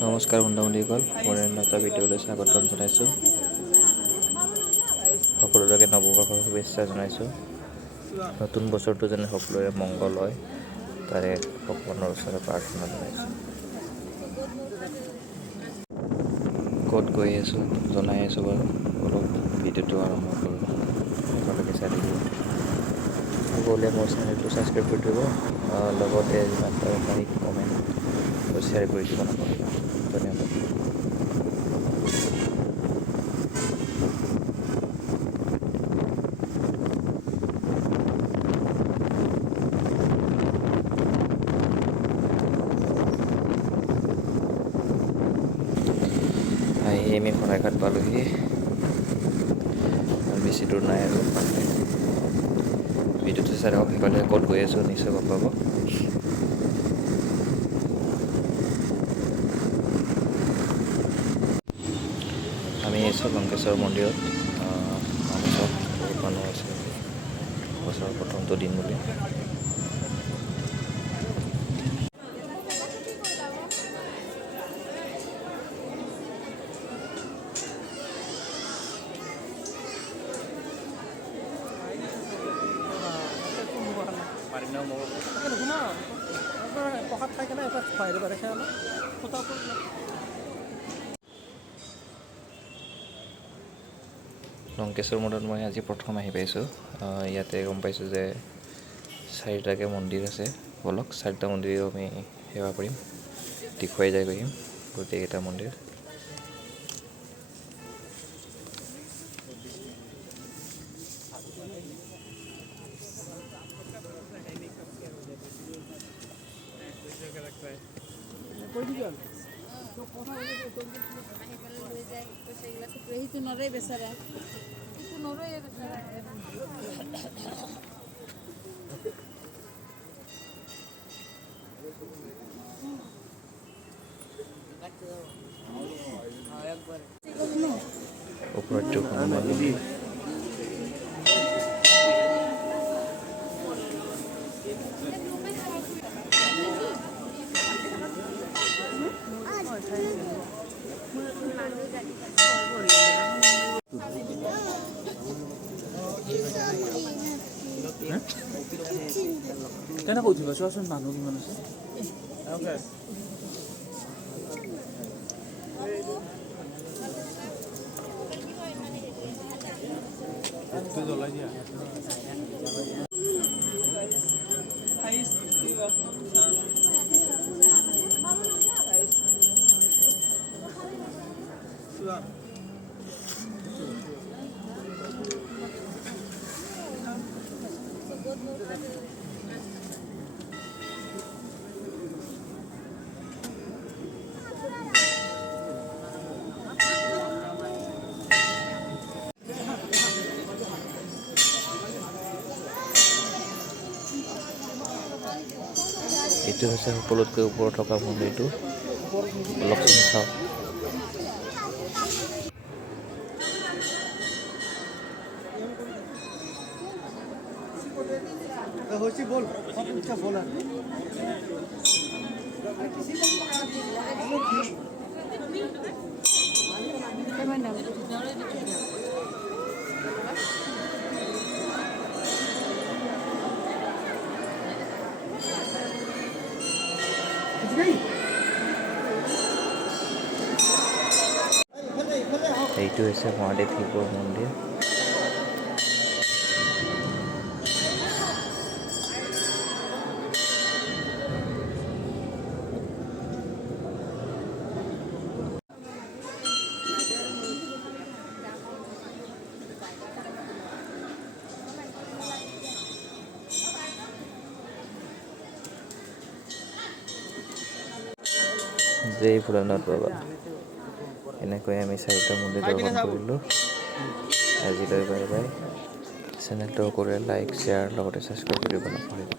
নমস্কাৰ বন্ধু-বান্ধৱীসকল, মোৰ এটা ভিডিঅ'লৈ স্বাগতম জনাইছোঁ। সকলোকে নৱবৰ্ষৰ শুভেচ্ছা জনাইছোঁ। নতুন বছৰটো যেনে সকলোৰে মংগল হয়, তাৰে ভগৱানৰ ওচৰত প্ৰাৰ্থনা জনাইছোঁ। ক'ত গৈ আছোঁ জনাই আছোঁ বাৰু, অলপ ভিডিঅ'টো আৰম্ভ কৰোঁ, একেলগে চাই থাকিব। সকলোৱে মোৰ চেনেলটো ছাবস্ক্ৰাইব কৰি দিব, লগতে যিমান পাৰে লাইক কমেণ্ট আৰু শ্বেয়াৰ কৰি দিব নাপাহৰিব। ধন্যবাদ। আহি আমি শৰাইঘাট পালোহি, বেছি দূৰ নাই আৰু। ভিডিঅ'টো চাই থাকক, সেইফালে ক'ত গৈ আছোঁ নিশ্চয় গম পাব। আমি আহিছোঁ লংকেশ্বৰ মন্দিৰত। মানুহ চব বহুত মানুহ আছে, বছৰৰ প্ৰথমটো দিন বুলি। লংকেশ্বৰ মন্দিৰত মই আজি প্ৰথম আহি পাইছোঁ। ইয়াতে গম পাইছোঁ যে 4টাকৈ মন্দিৰ আছে। বলক 4টা মন্দিৰো আমি সেৱা কৰিম, দেখুৱাই যাই পাৰিম গোটেইকেইটা মন্দিৰ। ওপৰতো হনুমান মন্দিৰ। কেনেকৈ উঠিবা চোৱাচোন, মানুহ কিমান আছে। জ্বলাই দিয়া। এইটো হৈছে সকলোতকৈ ওপৰত থকা মন্দিৰটো, অলপচোন চাওক। এইটো হৈছে মহাদেৱ শিৱৰ মন্দিৰ। জয় ভোলানাথ বাবা। এনেকৈ আমি 4টা মন্দিৰ দৰ্শন কৰিলোঁ। আজিলৈ বাই বাই। চেনেলটো সকলোৱে লাইক, শ্বেয়াৰ লগতে ছাবস্ক্ৰাইব কৰিব নাপাহৰিব।